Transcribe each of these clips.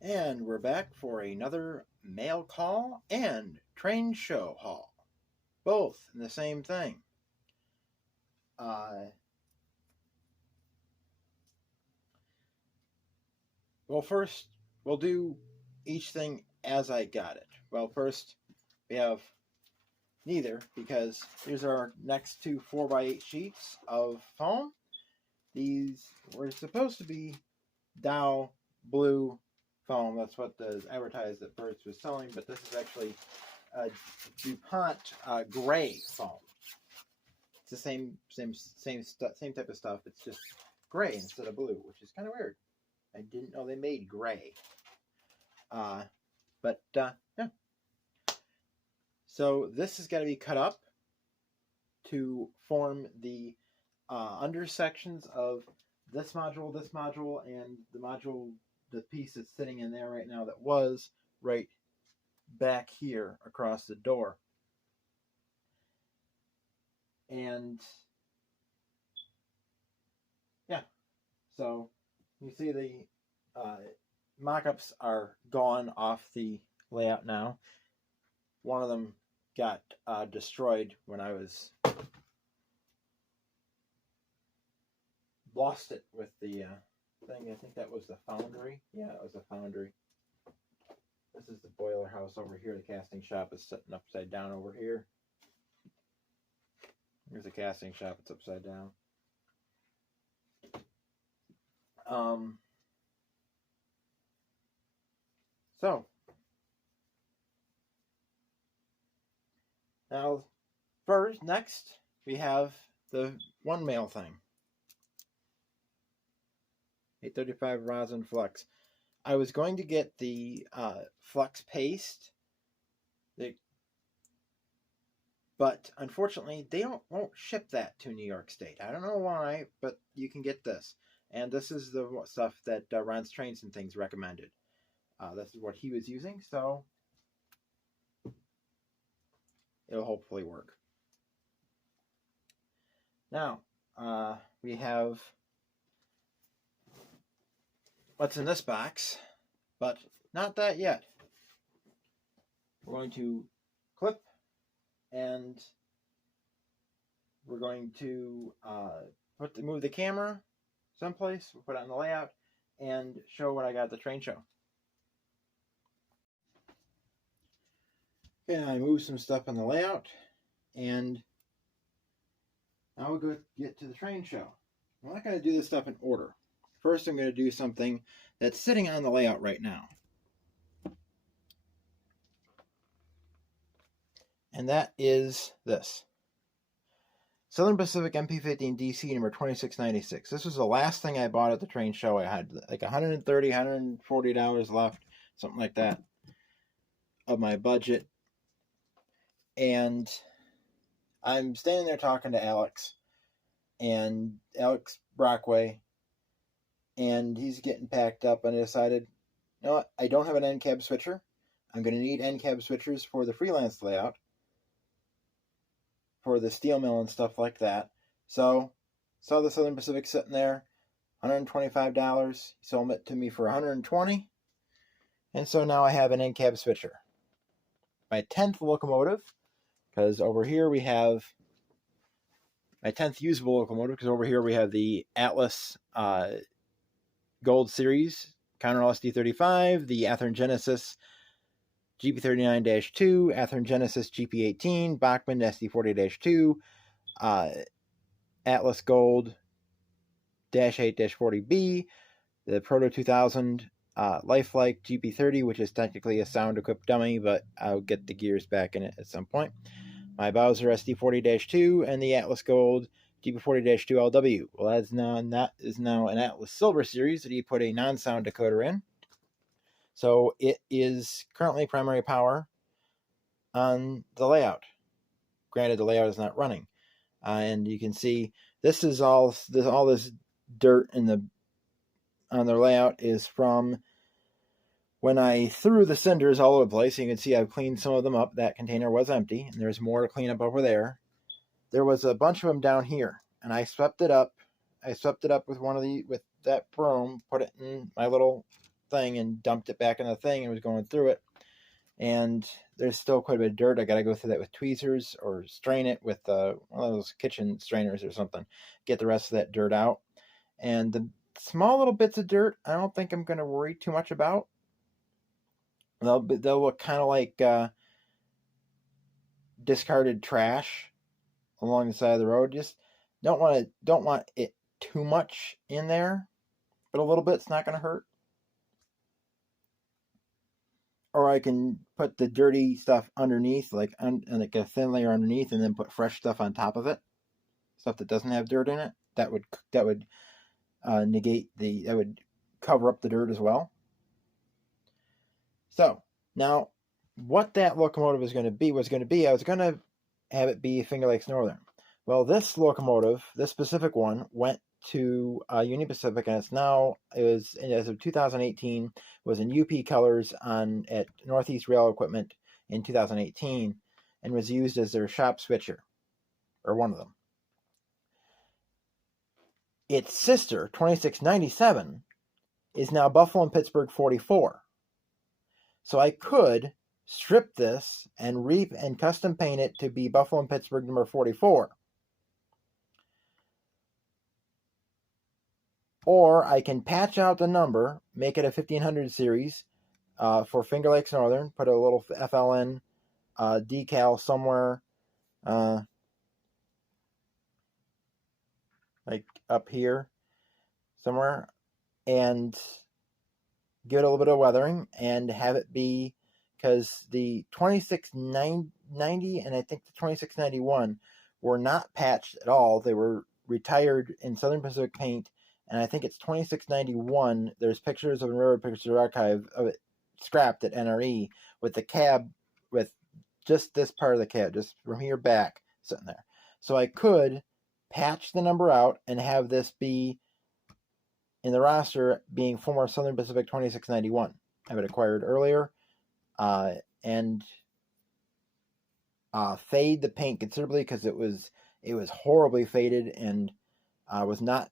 And we're back for another mail call and train show haul. Both in the same thing. Uh, first, we'll do each thing as I got it. Well, first, we have neither because here's our next two 4x8 sheets of foam. These were supposed to be Dow blue foam. That's what the advertised that Birds was selling, but this is actually DuPont gray foam. It's the same type of stuff. It's just gray instead of blue, which is kind of weird. I didn't know they made gray. But yeah. So this has got to be cut up to form the under sections of this module, and the module, the piece that's sitting in there right now that was right back here across the door. And yeah, so you see the mock-ups are gone off the layout now. One of them got destroyed when I was lost it with the thing. I think that was the foundry. Yeah, it was the foundry. This is the boiler house over here. The casting shop is sitting upside down over here. Here's the casting shop. It's upside down. So now, next we have the one mail thing. 835 rosin flux. I was going to get the flux paste, but unfortunately they won't ship that to New York State. I don't know why, but you can get this, and this is the stuff that Ron's Trains and Things recommended. This is what he was using, so it'll hopefully work. Now we have what's in this box, but not that yet. We're going to clip, and we're going to move the camera someplace. We'll put it on the layout and show what I got at the train show. Okay, I moved some stuff on the layout, and now we'll go get to the train show. I'm not going to do this stuff in order. First, I'm going to do something that's sitting on the layout right now. And that is this. Southern Pacific MP15 DC number 2696. This was the last thing I bought at the train show. I had like $130, $140 left, something like that, of my budget. And I'm standing there talking to Alex Brockway, and he's getting packed up, and I decided, you know what, I don't have an end cab switcher. I'm going to need end cab switchers for the freelance layout, for the steel mill and stuff like that. So, saw the Southern Pacific sitting there, $125. He sold it to me for $120. And so now I have an end cab switcher. My 10th locomotive, because over here we have my 10th usable locomotive, because over here we have the Atlas Gold Series Counter SD35, the Athearn Genesis GP39-2, Athearn Genesis GP18, Bachmann SD40-2, Atlas Gold -8-40B, the Proto 2000 Lifelike GP30, which is technically a sound-equipped dummy, but I'll get the gears back in it at some point. My Bowser SD40-2, and the Atlas Gold GP40-2 LW. Well, that is now an Atlas Silver Series that he put a non-sound decoder in. So it is currently primary power on the layout. Granted, the layout is not running. And you can see this is all this dirt on the layout is from when I threw the cinders all over the place. You can see I've cleaned some of them up. That container was empty, and there's more to clean up over there. There was a bunch of them down here, and I swept it up. I swept it up with with that broom, put it in my little thing and dumped it back in the thing and was going through it. And there's still quite a bit of dirt. I got to go through that with tweezers or strain it with one of those kitchen strainers or something. Get the rest of that dirt out. And the small little bits of dirt, I don't think I'm going to worry too much about. They'll look kind of like discarded trash along the side of the road. Just don't want it too much in there, but a little bit's not going to hurt. Or I can put the dirty stuff underneath, like a thin layer underneath, and then put fresh stuff on top of it, stuff that doesn't have dirt in it. That would that would cover up the dirt as well. So now, what that locomotive was going to be, I was going to have it be Finger Lakes Northern. Well, this locomotive, this specific one, went to Union Pacific, and as of 2018, was in UP colors at Northeast Rail Equipment in 2018, and was used as their shop switcher, or one of them. Its sister, 2697, is now Buffalo and Pittsburgh 44. So I could strip this and custom paint it to be Buffalo and Pittsburgh number 44. Or I can patch out the number, make it a 1500 series for Finger Lakes Northern, put a little FLN decal somewhere like up here somewhere, and give it a little bit of weathering and have it be, because the 2690 and I think the 2691 were not patched at all. They were retired in Southern Pacific paint, and I think it's 2691. There's pictures of Railroad Pictures Archive of it scrapped at NRE with the cab, with just this part of the cab, just from here back, sitting there. So I could patch the number out and have this be in the roster being former Southern Pacific 2691. Have it acquired earlier, and fade the paint considerably, because it was horribly faded and did not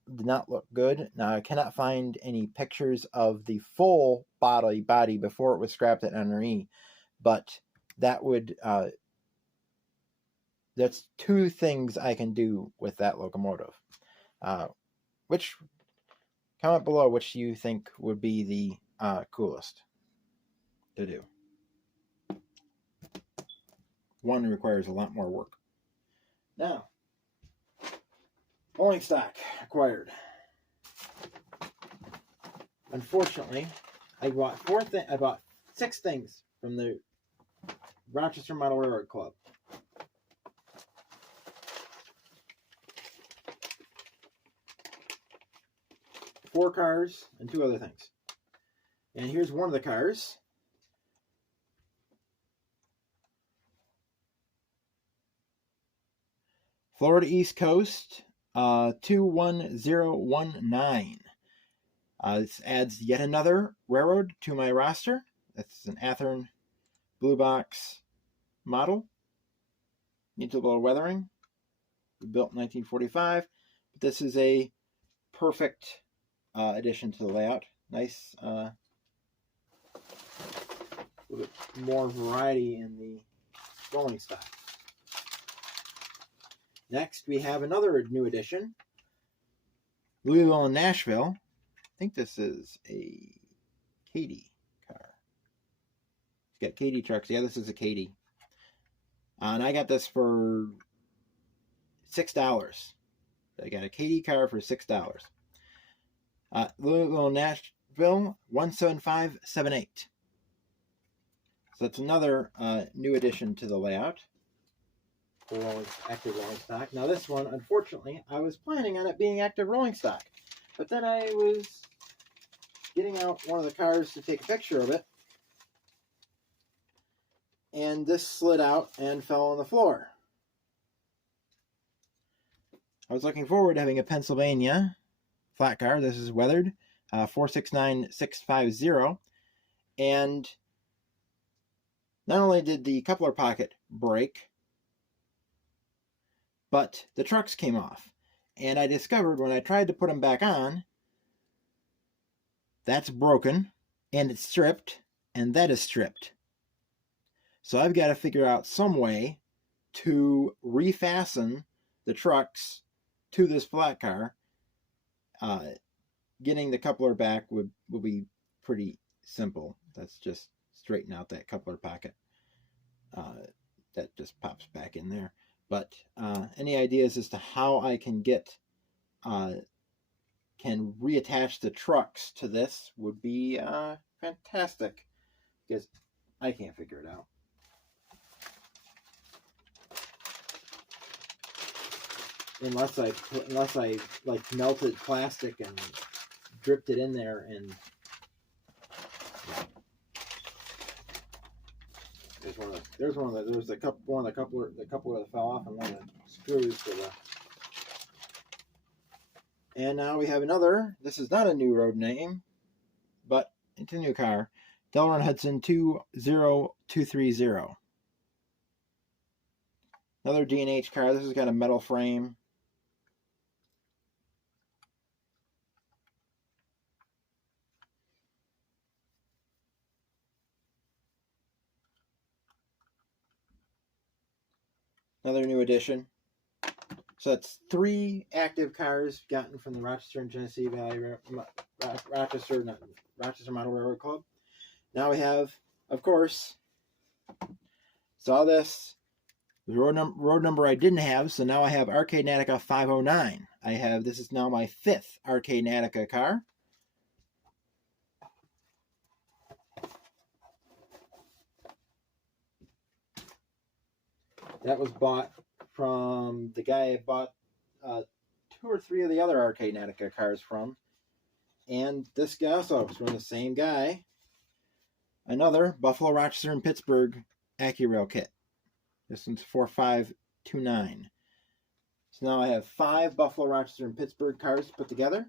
look good. Now I cannot find any pictures of the full body before it was scrapped at NRE, but that would that's two things I can do with that locomotive. Which, comment below which you think would be the coolest to do. One requires a lot more work. Now, rolling stock acquired. Unfortunately, I bought 6 things from the Rochester Model Railroad Club. Four cars and 2 other things. And here's one of the cars. Florida East Coast 21019. This adds yet another railroad to my roster. That's an Athearn Blue Box model. Needs a little weathering. Built in 1945. But this is a perfect addition to the layout. Nice, a little bit more variety in the rolling stock. Next, we have another new addition, Louisville and Nashville. I think this is a Katy car. It's got Katy trucks. Yeah, this is a Katy. And I got this for $6. I got a Katy car for $6. Louisville, Nashville, 17578. So that's another new addition to the layout for active rolling stock. Now this one, unfortunately, I was planning on it being active rolling stock, but then I was getting out one of the cars to take a picture of it, and this slid out and fell on the floor. I was looking forward to having a Pennsylvania flat car. This is weathered, 469650, and not only did the coupler pocket break, but the trucks came off. And I discovered when I tried to put them back on, that's broken. and it's stripped, and that is stripped. So I've got to figure out some way to refasten the trucks to this flat car. Getting the coupler back will be pretty simple. That's just straighten out that coupler pocket. That just pops back in there. But any ideas as to how I can can reattach the trucks to this would be fantastic, because I can't figure it out. Unless I like melted plastic and dripped it in there, and there's the coupler that fell off, and one of the screws for the. And now we have another. This is not a new road name, but it's a new car. Delron Hudson 20230. Another D&H car. This has got a metal frame. Another new addition. So that's 3 active cars gotten from the Rochester and Genesee Valley Rochester Model Railroad Club. Now we have, of course, saw this road number I didn't have, so now I have Arcade Natica 509. This is now my 5th Arcade Natica car. That was bought from the guy I bought 2 or 3 of the other Arcade Natica cars from. And this guy also was from the same guy. Another Buffalo, Rochester, and Pittsburgh AccuRail kit. This one's 4529. So now I have 5 Buffalo, Rochester, and Pittsburgh cars put together.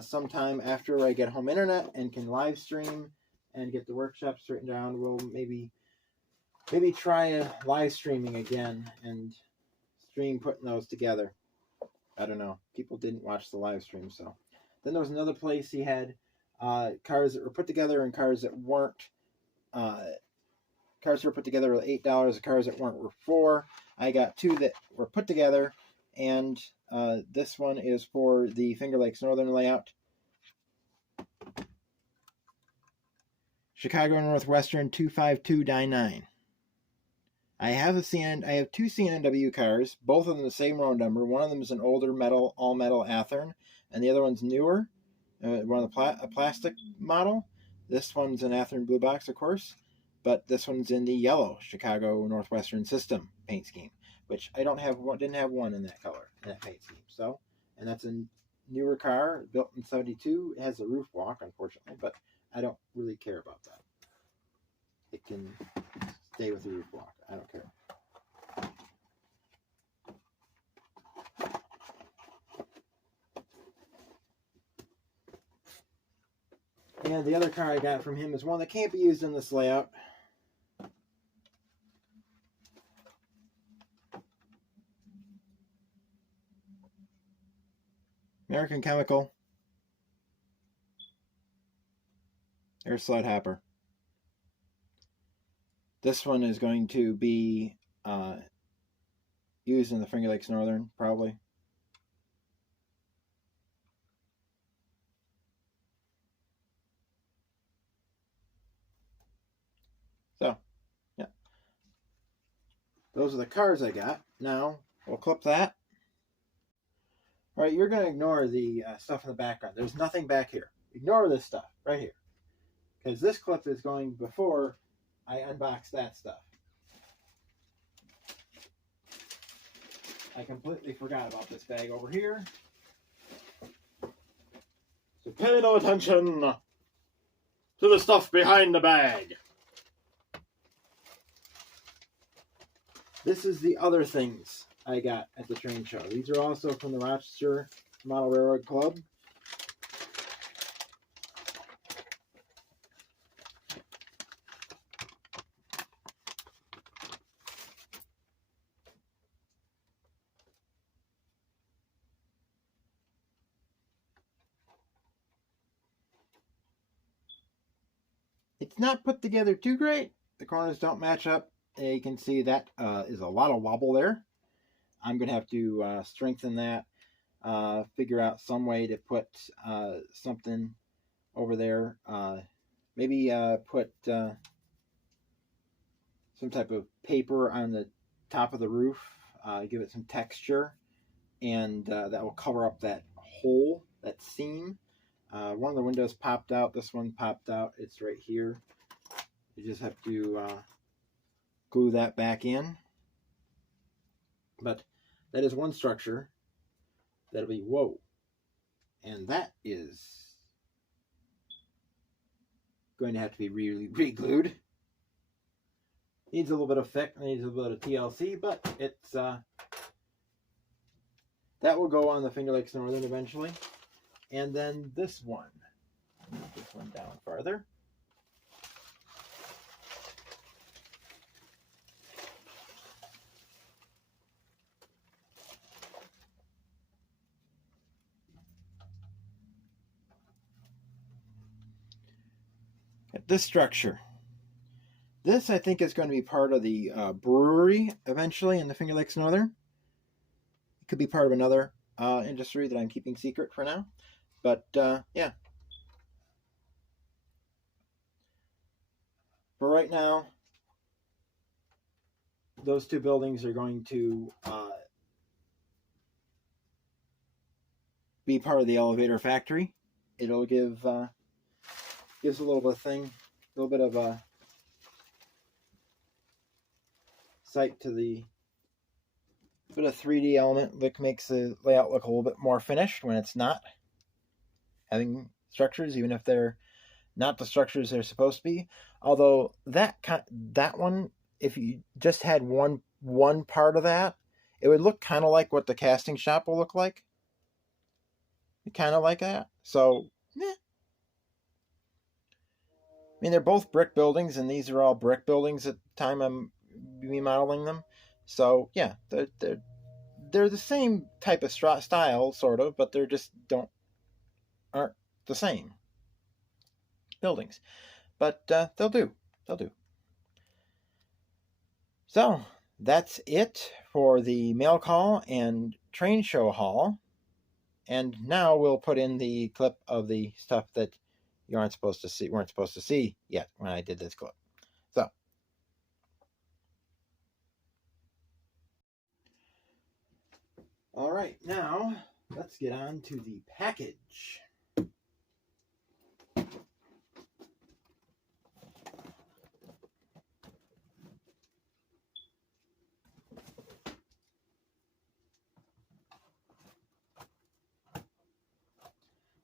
Sometime after I get home internet and can live stream and get the workshop straightened out, we'll maybe try live streaming again and stream putting those together. I don't know. People didn't watch the live stream, so. Then there was another place he had cars that were put together and cars that weren't. Cars that were put together were $8. The cars that weren't were $4. I got 2 that were put together, and this one is for the Finger Lakes Northern layout. Chicago Northwestern 25299. I have 2 CNW cars, both of them the same road number. One of them is an older all metal Athearn, and the other one's newer, one of a plastic model. This one's an Athearn blue box, of course, but this one's in the yellow Chicago Northwestern system paint scheme, which I didn't have one in that color, in that paint scheme. So, and that's a newer car, built in '72. It has a roof walk, unfortunately, but I don't really care about that. It can stay with the roof block. I don't care. And the other car I got from him is one that can't be used in this layout. American Chemical Air Slide Hopper. This one is going to be used in the Finger Lakes Northern, probably. So, yeah. Those are the cars I got. Now, we'll clip that. All right, you're going to ignore the stuff in the background. There's nothing back here. Ignore this stuff right here. Because this clip is going before I unbox that stuff. I completely forgot about this bag over here. So pay no attention to the stuff behind the bag. This is the other things I got at the train show. These are also from the Rochester Model Railroad Club. It's not put together too great. The corners don't match up. You can see that is a lot of wobble there. I'm going to have to strengthen that, figure out some way to put something over there. Maybe put some type of paper on the top of the roof, give it some texture, and that will cover up that hole, that seam. One of the windows popped out. This one popped out. It's right here. You just have to glue that back in. But that is one structure that'll be whoa. And that is going to have to be re-glued. Needs a little bit of fix, needs a little bit of TLC, but it's that will go on the Finger Lakes Northern eventually. And then this one. Move this one down farther. This structure. This, I think, is going to be part of the brewery eventually in the Finger Lakes Northern. It could be part of another industry that I'm keeping secret for now. But, yeah. For right now, those two buildings are going to be part of the elevator factory. It'll gives a little bit of thing, a little bit of a sight to the bit of 3D element that makes the layout look a little bit more finished when it's not having structures, even if they're not the structures they're supposed to be. Although that one, if you just had one part of that, it would look kind of like what the casting shop will look like. Kind of like that. So, eh. I mean, they're both brick buildings, and these are all brick buildings at the time I'm remodeling them. So, yeah, they're the same type of style, sort of, but they're just aren't the same buildings. But they'll do. They'll do. So, that's it for the mail call and train show haul. And now we'll put in the clip of the stuff that you weren't supposed to see yet when I did this clip. So, all right, now let's get on to the package.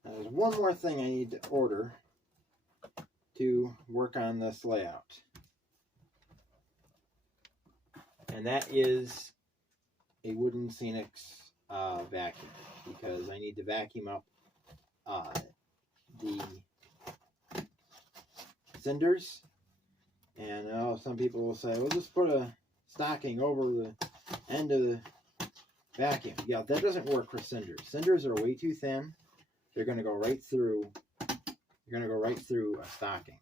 Now, there's one more thing I need to order to work on this layout. And that is a Wooden Scenics vacuum, because I need to vacuum up the cinders. And some people will say, well, just put a stocking over the end of the vacuum. Yeah, that doesn't work for cinders. Cinders are way too thin. They're going to go right through. You're going to go right through a stocking.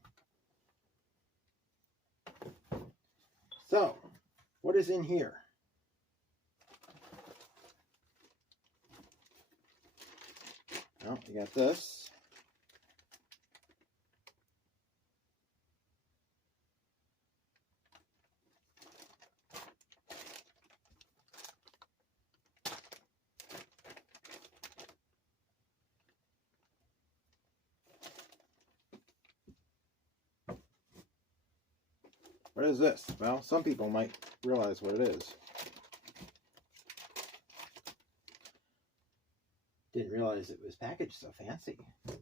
So, what is in here? Well, you got this. What is this? Well, some people might realize what it is. Didn't realize it was packaged so fancy.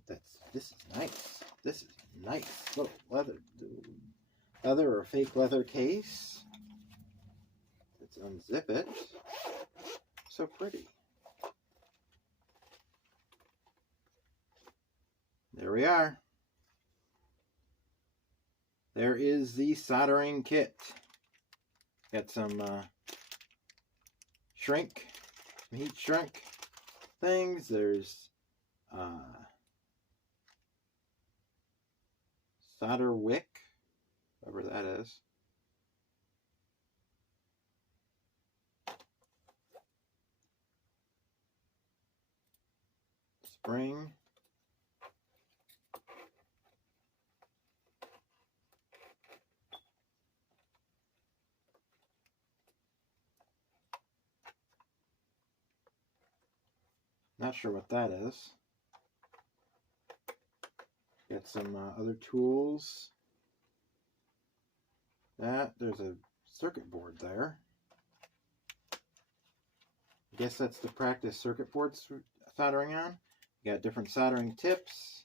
This is nice. This is nice. Little leather or fake leather case. Let's unzip it. So pretty. There we are. There is the soldering kit. Got some shrink, some heat shrink things. There's solder wick, whatever that is. Spring. Not sure what that is. Got some other tools. There's a circuit board there. I guess that's to practice circuit boards soldering on. You got different soldering tips.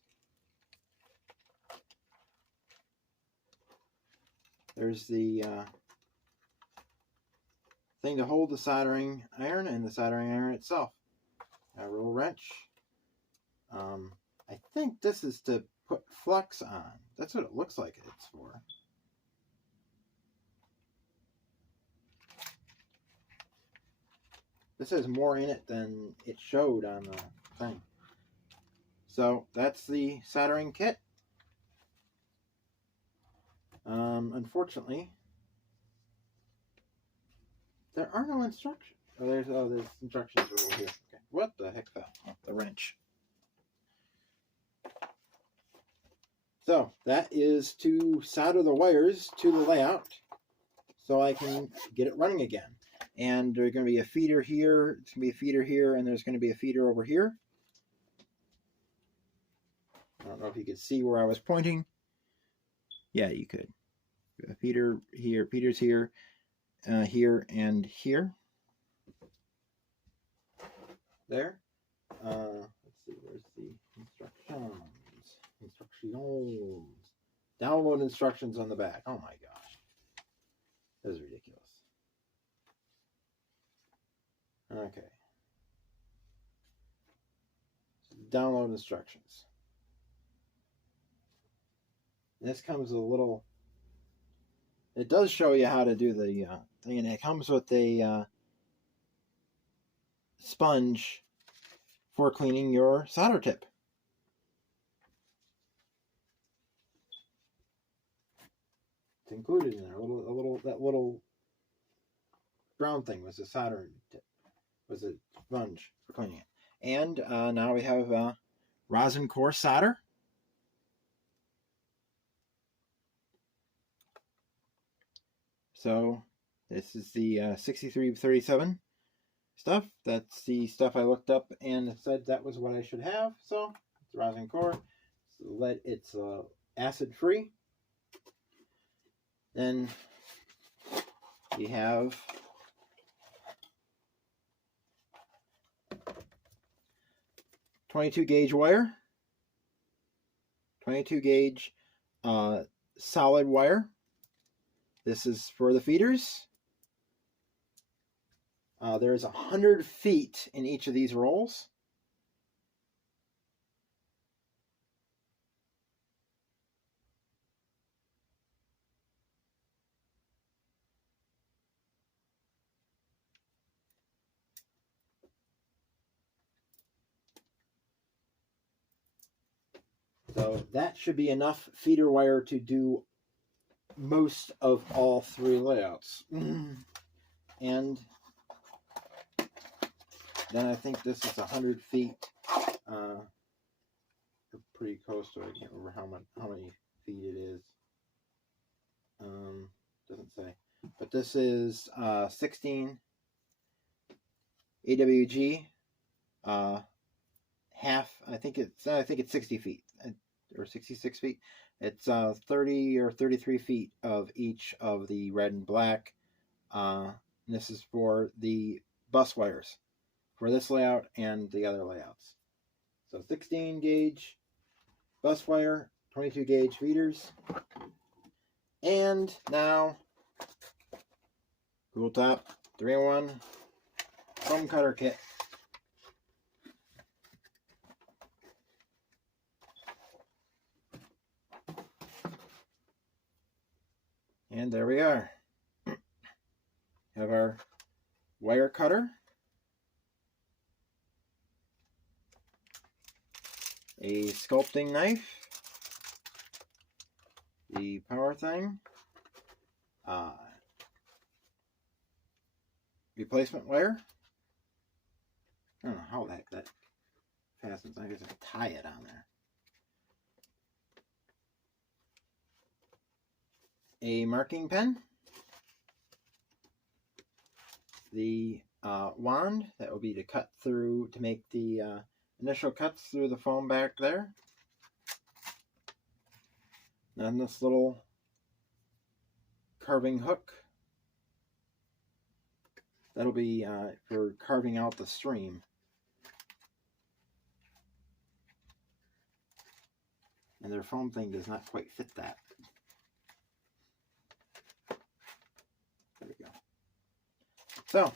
There's the thing to hold the soldering iron and the soldering iron itself. A roll wrench. I think this is to put flux on. That's what it looks like it's for. This has more in it than it showed on the thing. So that's the soldering kit. Unfortunately, there are no instructions. There's instructions over here. Okay. What the heck fell? Oh, the wrench. So that is to solder the wires to the layout so I can get it running again. And there's going to be a feeder here, it's going to be a feeder here, and there's going to be a feeder over here. I don't know if you could see where I was pointing. Yeah, you could. A feeder here, feeders here, here, and here. There. Let's see, where's the instructions? Instructions. Download instructions on the back. Oh my gosh. That is ridiculous. Okay. Download instructions. This comes with a little. It does show you how to do the thing, and it comes with a sponge for cleaning your solder tip. It's included in there. That little brown thing was a soldering tip. Was a sponge for cleaning it. And now we have rosin core solder. So this is the 6337 stuff. That's the stuff I looked up and said that was what I should have. So it's rosin core. It's acid free. Then you have 22 gauge wire, 22 gauge solid wire. This is for the feeders. There's 100 feet in each of these rolls. So that should be enough feeder wire to do most of all three layouts. And then I think this is 100 feet. Pretty close to it. I can't remember how many feet it is. Doesn't say. But this is 16 AWG. Half. I think it's 60 feet or 66 feet. It's 30 or 33 feet of each of the red and black. And this is for the bus wires for this layout and the other layouts. So 16 gauge bus wire, 22 gauge feeders. And now Cool Top 3-in-1 foam cutter kit. And there we are. Have our wire cutter, a sculpting knife, the power thing. Replacement wire. I don't know how the heck that fastens. I guess I tie it on there. A marking pen. The wand that will be to cut through, to make the initial cuts through the foam back there. And this little carving hook. That'll be for carving out the stream. And their foam thing does not quite fit that. There we go. So,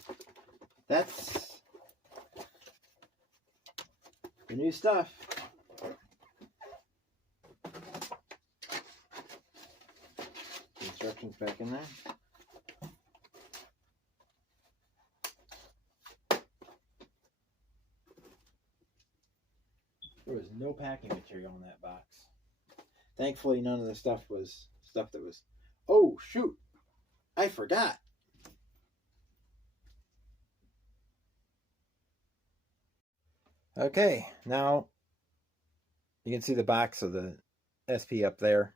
that's the new stuff. Instructions back in there. There was no packing material in that box. Thankfully, none of the stuff was stuff that was... Oh, shoot! I forgot! Okay, now you can see the box of the SP up there.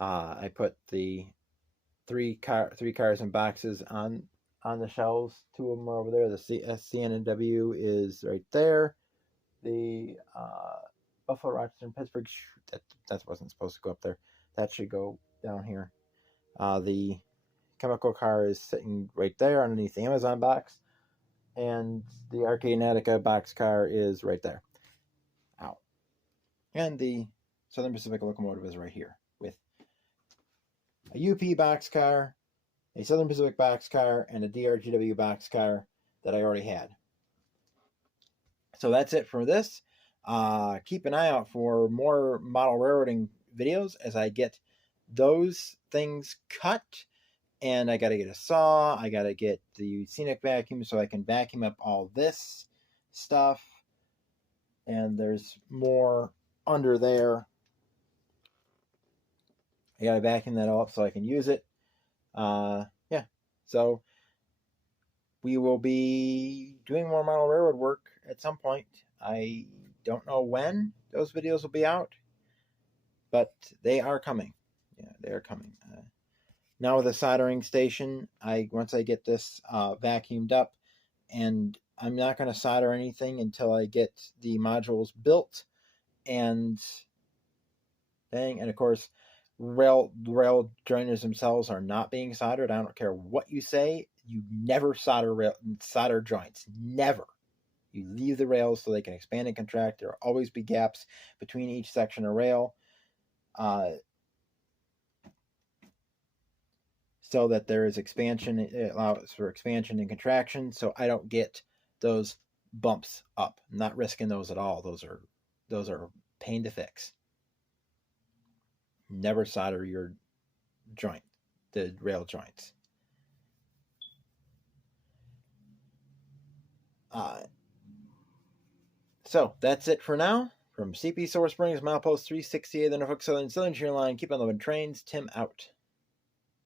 I put the three cars and boxes on the shelves. Two of them are over there. The CNW is right there. The Buffalo, Rochester, and Pittsburgh, that wasn't supposed to go up there. That should go down here. The chemical car is sitting right there underneath the Amazon box. And the Arcade Attica box car is right there. Ow. And the Southern Pacific locomotive is right here with a UP box car, a Southern Pacific box car, and a DRGW box car that I already had. So that's it for this. Keep an eye out for more model railroading videos as I get those things cut. And I got to get a saw. I got to get the scenic vacuum so I can vacuum up all this stuff. And there's more under there. I got to vacuum that all up so I can use it. Yeah. So we will be doing more model railroad work at some point. I don't know when those videos will be out, but they are coming. Yeah, they are coming. Now with the soldering station, once I get this vacuumed up, and I'm not going to solder anything until I get the modules built, and of course, rail joiners themselves are not being soldered. I don't care what you say. You never solder joints. Never. You leave the rails so they can expand and contract. There will always be gaps between each section of rail. So that there is expansion, it allows for expansion and contraction, so I don't get those bumps up. I'm not risking those at all. Those are pain to fix. Never solder your joint, the rail joints. So that's it for now. From CP Silver Springs, milepost 368, the Norfolk Southern Tier Line. Keep on loving trains. Tim out.